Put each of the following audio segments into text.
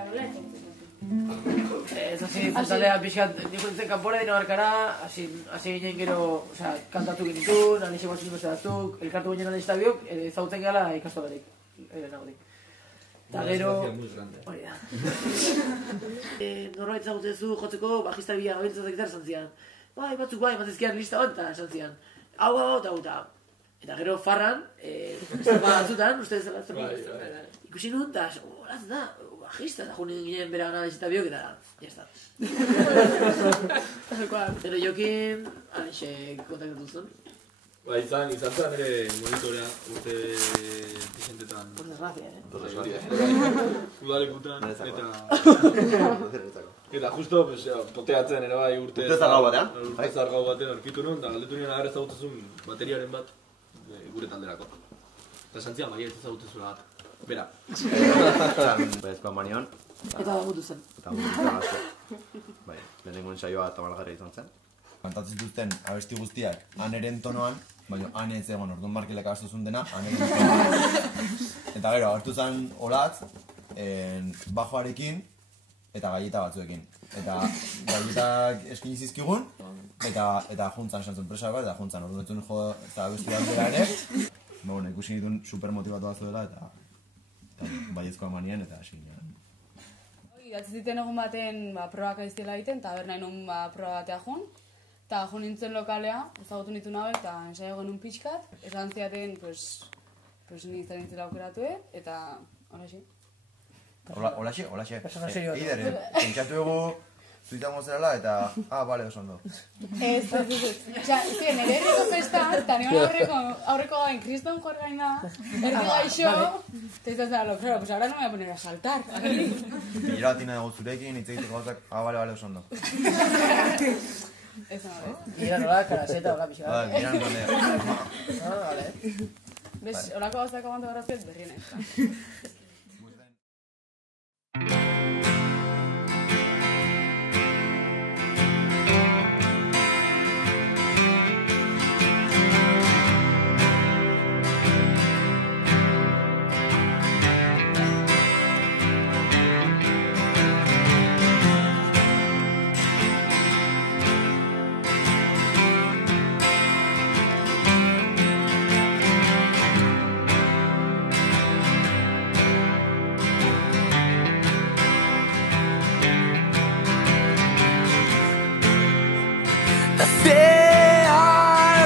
Eta nola ezagutzen zatu? Ez hasi zentalea pixkat nik nintzen kanpora Dinamarkara, hasi ginen gero, kantatu genitun, anexeko hasi beste batzuk, elkartu ginen anexeta biok, ezagutzen gala ikastolarik, nagotik. Eta gero... Hori da. Norbait ezagutzen zu jotzeko bajista bila gabiltzatzen gitar esan zian. Bai, batzuk bai, matezkian lista bat, eta esan zian. Hau, eta gero farran, estropa batzutan, ustez ikusi nun, eta horatzen da, bajista, eta junin ginen bera analizita biok, eta jazta. Pero jokin, anixe kontaktatu zuen. Ba, izan zen ere monitorea urte dizentetan. Por desgracia, Udalekutan, eta justo, poteatzen ere bai urte zargau batean aurkitu nun, eta galdetu nien agar ezagutzezun bateriaren bat gure talderako. Eta santzian bai ez ezagutzezula bat, bera. Bezkoan banion. Eta damutu zen. Bai, lehenengo ensaioa tamalgarria izan zen. Kantatzen zituzten abesti guztiak aneren tonoan, baina ane ez egon orduan markelek abastuzun dena, aneren tonoan. Eta gero, agertu zen olatz, bajoarekin eta galleta batzuekin. Eta galletak eskini zizkigun, eta juntzan esan zuen presak bat, eta juntzan orduan etzun jo eta abesti bat bera ere. Ikusi nituen super motibatu bat zuela, eta baiezkoa manien, eta hasi ginen. Idatzi ziten egun baten probak aiztela egiten, eta ber nahi nun proba batea jun. Eta jo nintzen lokalea, ezagutu nitu nabek, eta ensaio genuen pixkat. Esan ziaten, nintzen nintzela aukeratu, eta holaxe. Holaxe. Eider, pentsatu egu zuitango zerala, eta bale, oso ondo. Ez. Nire herriko festa, eta nire aurreko gain kriston joar gaina, erdi gaixo, eta izan zara, claro, pues ahora no me voy a poner a saltar. Bilera batina dugu zurekin, hitz egiteko gauzak, bale, oso ondo. Ez nago, Gira nola, karaseta, hola pixka. Gira nola. Vale. Bez, horako gauzak aguantu garazpet, berri nahi.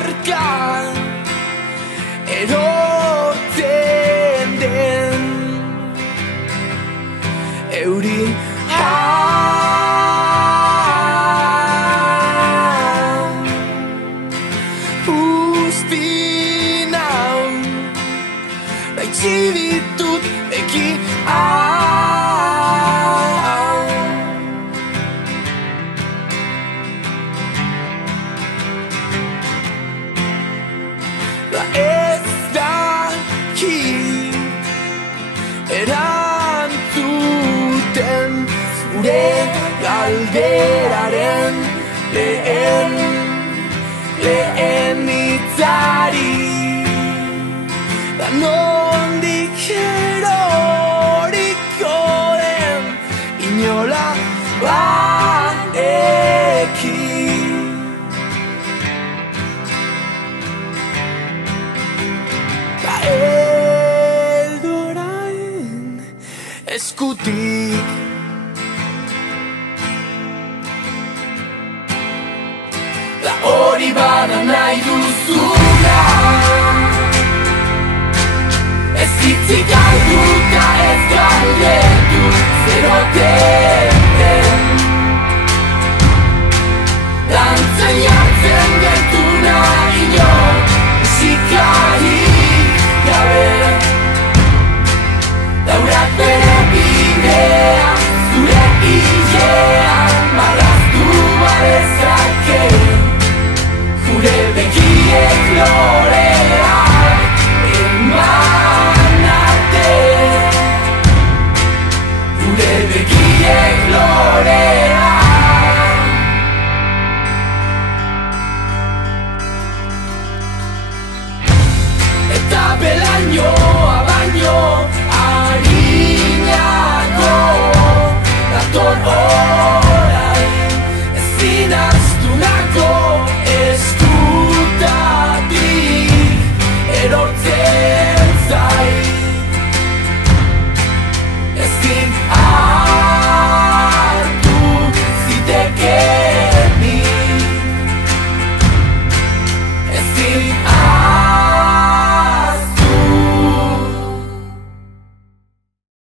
Zeharkan erotzen den euri guzti nau baitsi ditut eki ez dakit erantzuten zure galderaren lehen hitzari da nondik eroriko den inola barekin. Eldorain eskutik da hori bada nahi duzuna ez hitzik galduta ez galde